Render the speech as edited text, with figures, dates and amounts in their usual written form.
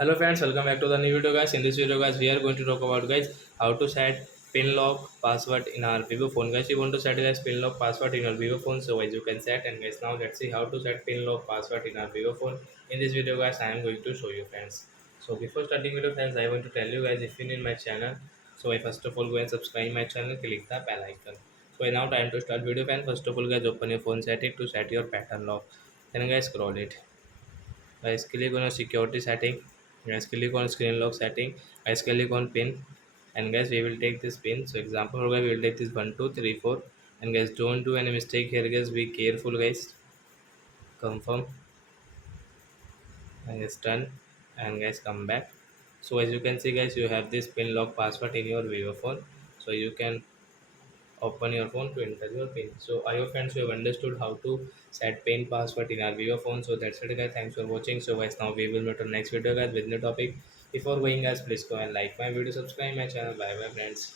Hello friends, welcome back to the new video guys. In this video guys, we are going to talk about guys how to set pin lock password in our Vivo phone. Guys, you want to set guys pin lock password in your Vivo phone, so as you can set. And guys, now let's see how to set pin lock password in our Vivo phone. In this video guys, I am going to show you friends. So before starting video friends, I want to tell you guys if you're in my channel, so I first of all go and subscribe my channel, click the bell icon. So now time to start video friends. First of all guys, open your phone setting to set your pattern lock. Then guys, scroll it. Guys, click on a security setting. Guys, click on screen lock setting. Guys, click on pin. And guys, we will take this pin. So example guys, we will take this 1 2 3 4. And guys, don't do any mistake here guys, be careful guys. Confirm. And guys, done. And guys, come back. So as you can see guys, you have this pin lock password in your Vivo phone. So you can open your phone to enter your pin. So I hope friends you have understood how to set pin password in our Vivo phone. So that's it guys. Thanks for watching. So guys, now we will meet on next video guys with new topic. Before going guys, please go and like my video, subscribe my channel. Bye bye friends.